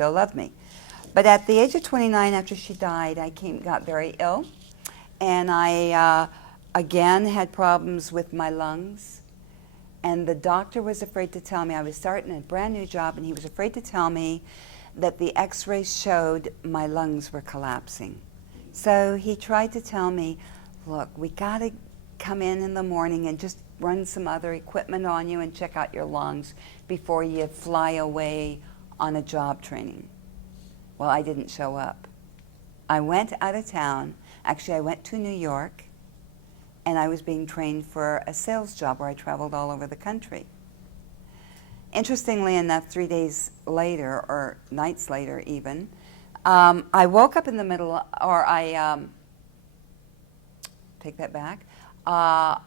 still loved me. But at the age of 29, after she died, I got very ill. And I, again, had problems with my lungs. And the doctor was afraid to tell me. I was starting a brand new job, and he was afraid to tell me that the x-rays showed my lungs were collapsing. So he tried to tell me, look, we got to come in the morning and just run some other equipment on you and check out your lungs before you fly away on a job training. Well, I didn't show up. I went out of town. Actually, I went to New York, and I was being trained for a sales job where I traveled all over the country. Interestingly enough, 3 days later, or nights later even, I woke up in the middle, or take that back. I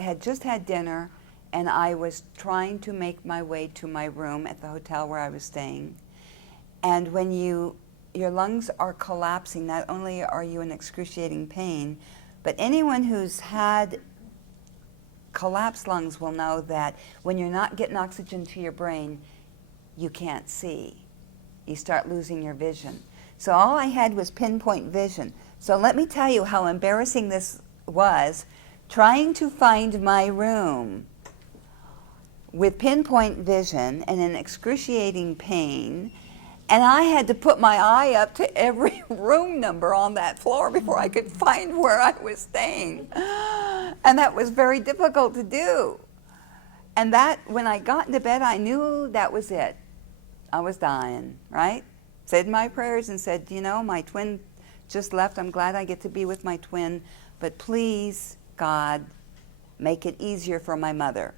had just had dinner, and I was trying to make my way to my room at the hotel where I was staying. And when your lungs are collapsing, not only are you in excruciating pain, but anyone who's had collapsed lungs will know that when you're not getting oxygen to your brain, you can't see. You start losing your vision. So all I had was pinpoint vision. So let me tell you how embarrassing this was, trying to find my room with pinpoint vision and in excruciating pain. And I had to put my eye up to every room number on that floor before I could find where I was staying. And that was very difficult to do. And that, when I got into bed, I knew that was it. I was dying, right? Said my prayers and said, you know, my twin just left. I'm glad I get to be with my twin. But please, God, make it easier for my mother.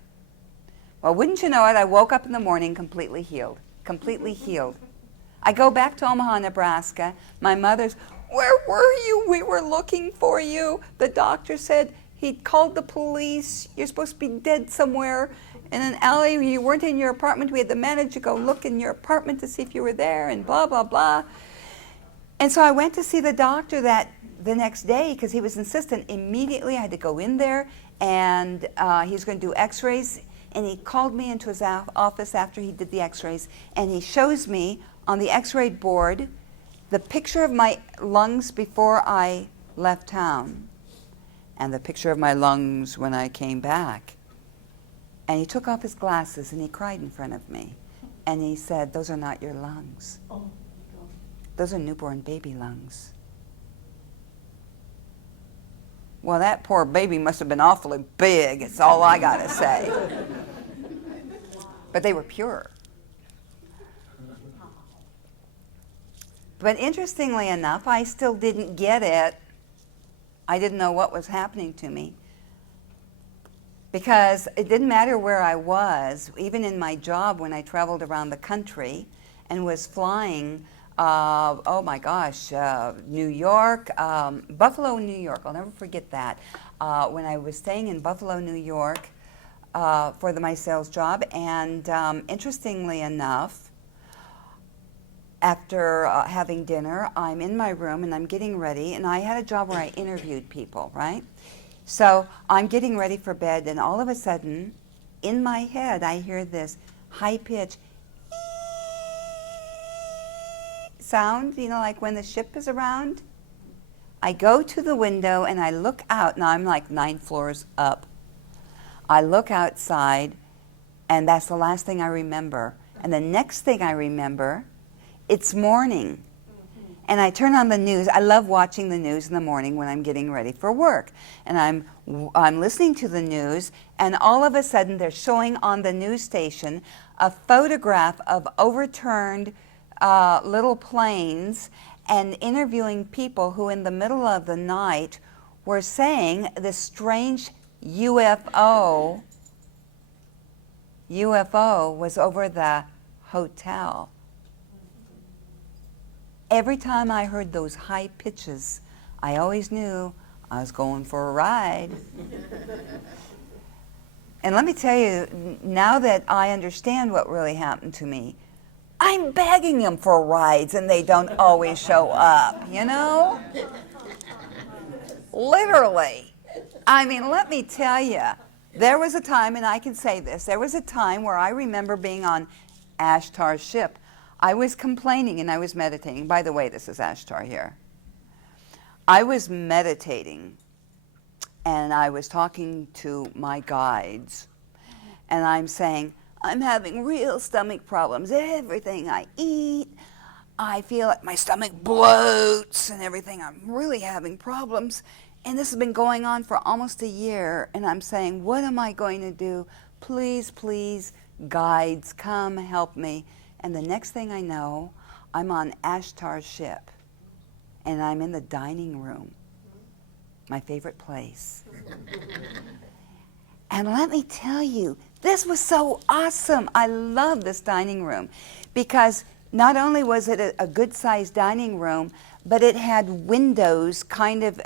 Well, wouldn't you know it, I woke up in the morning completely healed. Completely healed. I go back to Omaha, Nebraska. My mother's, where were you? We were looking for you. The doctor said he'd called the police. You're supposed to be dead somewhere in an alley. You weren't in your apartment. We had the manager go look in your apartment to see if you were there and blah, blah, blah. And so I went to see the doctor the next day because he was insistent. Immediately I had to go in there, and he was going to do x-rays. And he called me into his office after he did the x-rays, and he shows me on the x-ray board the picture of my lungs before I left town and the picture of my lungs when I came back. And he took off his glasses and he cried in front of me. And he said, those are not your lungs. Oh, those are newborn baby lungs. Well, that poor baby must have been awfully big. It's all I got to say. But they were pure. But interestingly enough, I still didn't get it. I didn't know what was happening to me. Because it didn't matter where I was, even in my job when I traveled around the country and was flying, oh my gosh, New York, Buffalo, New York. I'll never forget that. When I was staying in Buffalo, New York for my sales job, and interestingly enough, after having dinner, I'm in my room and I'm getting ready, and I had a job where I interviewed people, right? So I'm getting ready for bed, and all of a sudden, in my head, I hear this high-pitched sound, you know, like when the ship is around. I go to the window and I look out. Now I'm like 9 floors up. I look outside, and that's the last thing I remember. And the next thing I remember, it's morning. And I turn on the news. I love watching the news in the morning when I'm getting ready for work. And I'm listening to the news, and all of a sudden they're showing on the news station a photograph of overturned little planes and interviewing people who in the middle of the night were saying this strange UFO was over the hotel. Every time I heard those high pitches, I always knew I was going for a ride. And let me tell you, now that I understand what really happened to me, I'm begging them for rides and they don't always show up, you know? Literally. I mean, let me tell you, there was a time, and I can say this, there was a time where I remember being on Ashtar's ship. I was complaining and I was meditating. By the way, this is Ashtar here. I was meditating and I was talking to my guides and I'm saying, I'm having real stomach problems. Everything I eat, I feel like my stomach bloats and everything. I'm really having problems. And this has been going on for almost a year. And I'm saying, what am I going to do? Please, please, guides, come help me. And the next thing I know, I'm on Ashtar's ship. And I'm in the dining room, my favorite place. And let me tell you, this was so awesome. I love this dining room because not only was it a good-sized dining room, but it had windows, kind of,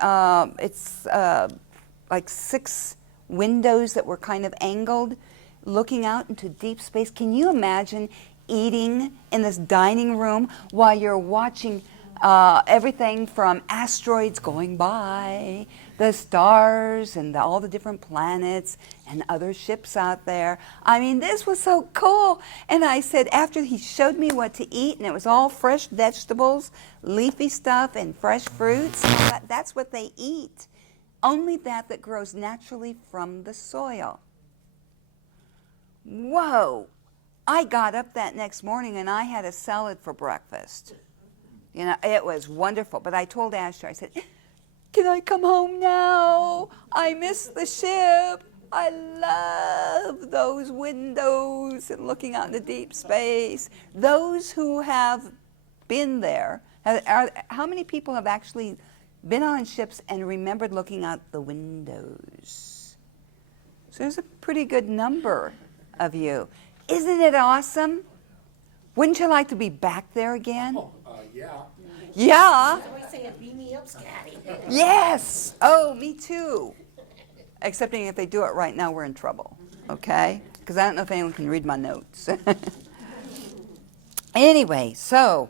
like 6 windows that were kind of angled, looking out into deep space. Can you imagine eating in this dining room while you're watching everything from asteroids going by, the stars and all the different planets and other ships out there? I mean, this was so cool. And I said, after he showed me what to eat, and it was all fresh vegetables, leafy stuff, and fresh fruits, that's what they eat. Only that grows naturally from the soil. Whoa. I got up that next morning and I had a salad for breakfast. You know, it was wonderful. But I told Ashtar, I said, can I come home now? I miss the ship. I love those windows and looking out into deep space. Those who have been there, how many people have actually been on ships and remembered looking out the windows? So there's a pretty good number of you. Isn't it awesome? Wouldn't you like to be back there again? Oh, yeah. Yeah. I say it, beam me up, Scotty. Yes. Oh, me too. Excepting if they do it right now, we're in trouble. Okay? Because I don't know if anyone can read my notes. Anyway, so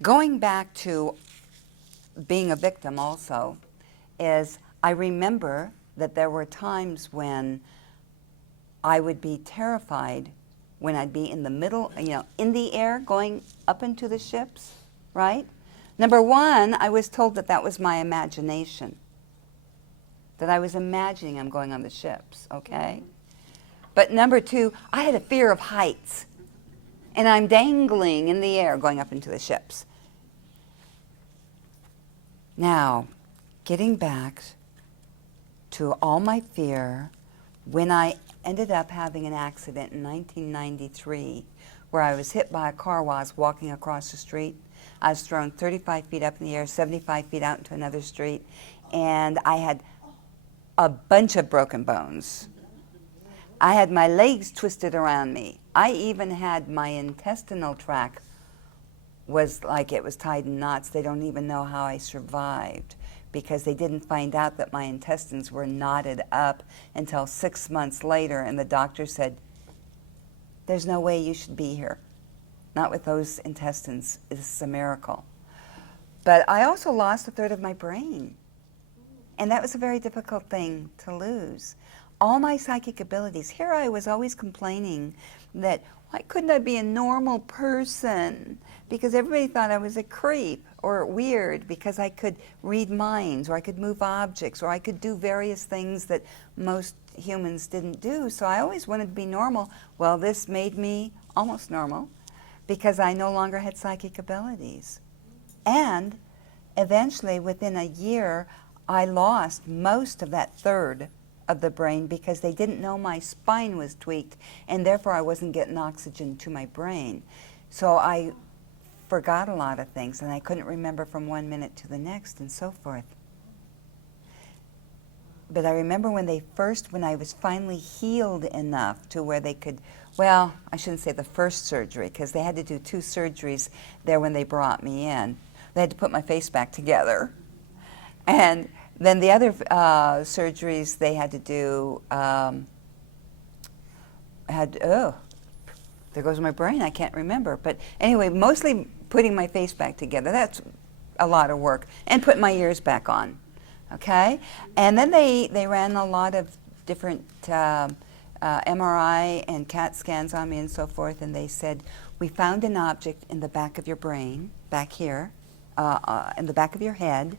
going back to being a victim also is I remember that there were times when I would be terrified when I'd be in the middle, in the air going up into the ships, right? Number one, I was told that was my imagination, that I was imagining I'm going on the ships, okay? But number two, I had a fear of heights, and I'm dangling in the air going up into the ships. Now, getting back to all my fear, when I ended up having an accident in 1993 where I was hit by a car while I was walking across the street. I was thrown 35 feet up in the air, 75 feet out into another street, and I had a bunch of broken bones. I had my legs twisted around me. I even had my intestinal tract was like it was tied in knots. They don't even know how I survived, because they didn't find out that my intestines were knotted up until 6 months later, and the doctor said, there's no way you should be here. Not with those intestines. This is a miracle. But I also lost 1/3 of my brain, and that was a very difficult thing to lose. All my psychic abilities. Here I was always complaining that, why couldn't I be a normal person? Because everybody thought I was a creep or weird because I could read minds, or I could move objects, or I could do various things that most humans didn't do. So I always wanted to be normal. Well, this made me almost normal because I no longer had psychic abilities. And eventually, within a year, I lost most of that 1/3 of the brain because they didn't know my spine was tweaked, and therefore I wasn't getting oxygen to my brain. So I forgot a lot of things, and I couldn't remember from one minute to the next, and so forth. But I remember when I was finally healed enough to where they could, well, I shouldn't say the first surgery, because they had to do 2 surgeries there when they brought me in. They had to put my face back together. And then the other surgeries they had to do there goes my brain, I can't remember. But anyway, mostly putting my face back together. That's a lot of work. And putting my ears back on, okay? And then they ran a lot of different MRI and CAT scans on me and so forth, and they said, we found an object in the back of your brain, back here, in the back of your head.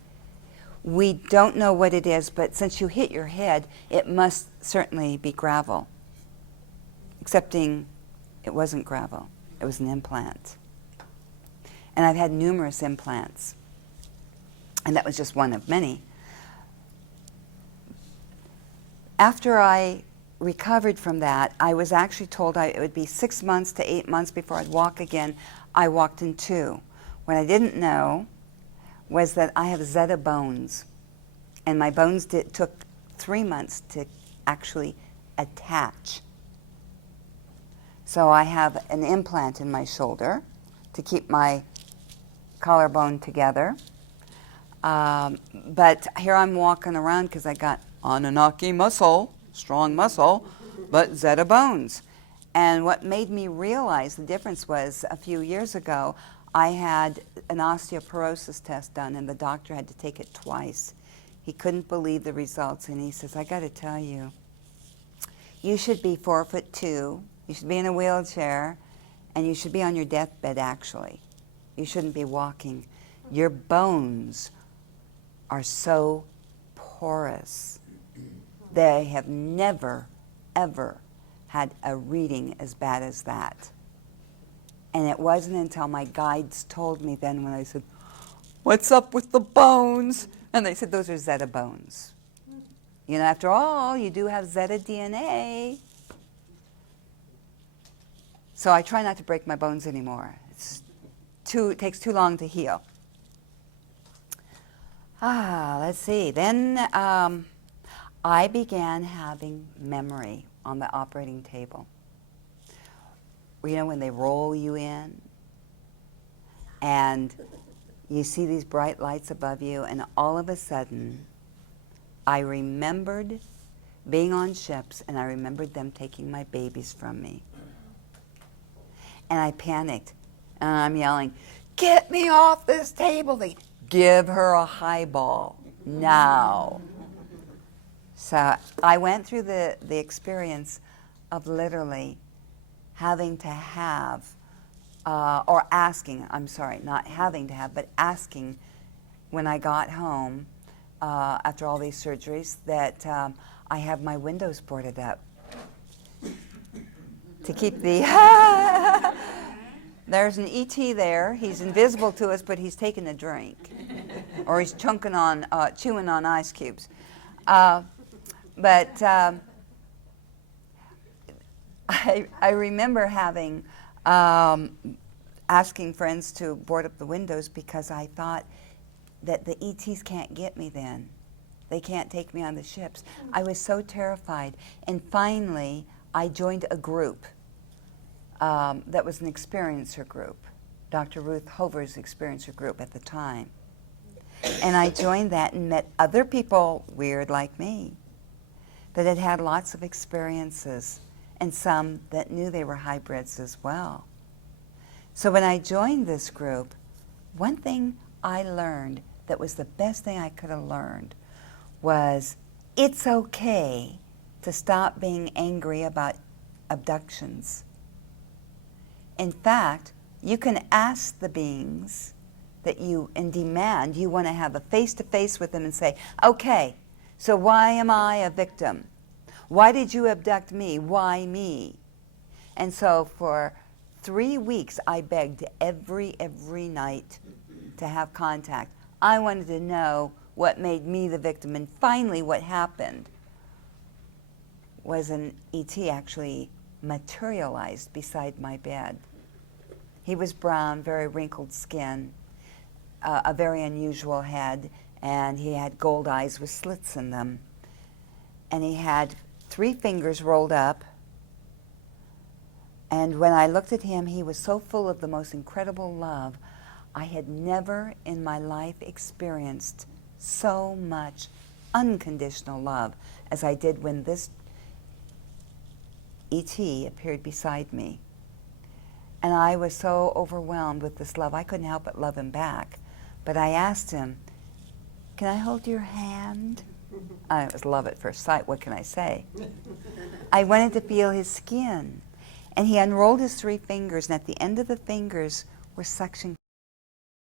We don't know what it is, but since you hit your head, it must certainly be gravel. Excepting it wasn't gravel. It was an implant. And I've had numerous implants. And that was just one of many. After I recovered from that, I was actually told it would be 6 months to 8 months before I'd walk again. I walked in 2. What I didn't know was that I have Zeta bones. And my bones took 3 months to actually attach. So I have an implant in my shoulder to keep my collarbone together. But here I'm walking around because I got Anunnaki muscle, strong muscle, but Zeta bones. And what made me realize the difference was a few years ago, I had an osteoporosis test done, and the doctor had to take it twice. He couldn't believe the results, and he says, I got to tell you, you should be 4'2". You should be in a wheelchair, and you should be on your deathbed, actually. You shouldn't be walking. Your bones are so porous. They have never, ever had a reading as bad as that. And it wasn't until my guides told me then when I said, what's up with the bones? And they said, those are Zeta bones. You know, after all, you do have Zeta DNA. So I try not to break my bones anymore. It takes too long to heal. Let's see. Then I began having memory on the operating table. You know, when they roll you in and you see these bright lights above you, and all of a sudden I remembered being on ships, and I remembered them taking my babies from me. And I panicked, and I'm yelling, get me off this table. They give her a highball now. So I went through the experience of literally having to have, or asking, I'm sorry, not having to have, but asking when I got home after all these surgeries that I have my windows boarded up to keep the... There's an ET there. He's invisible to us, but he's taking a drink. Or he's chewing on ice cubes. But I remember having, asking friends to board up the windows because I thought that the ETs can't get me then. They can't take me on the ships. I was so terrified. And finally, I joined a group that was an experiencer group, Dr. Ruth Hover's experiencer group at the time. And I joined that and met other people weird like me that had had lots of experiences, and some that knew they were hybrids as well. So when I joined this group, one thing I learned that was the best thing I could have learned was it's okay to stop being angry about abductions. In fact, you can ask the beings that you, and demand, you want to have a face-to-face with them and say, okay, so why am I a victim? Why did you abduct me? Why me? And so for 3 weeks, I begged every night to have contact. I wanted to know what made me the victim. And finally, what happened was an ET actually materialized beside my bed. He was brown, very wrinkled skin, a very unusual head, and he had gold eyes with slits in them. And he had 3 fingers rolled up. And when I looked at him, he was so full of the most incredible love. I had never in my life experienced so much unconditional love as I did when this ET appeared beside me. And I was so overwhelmed with this love, I couldn't help but love him back. But I asked him, can I hold your hand? It was love at first sight, what can I say? I wanted to feel his skin. And he unrolled his 3 fingers, and at the end of the fingers were suction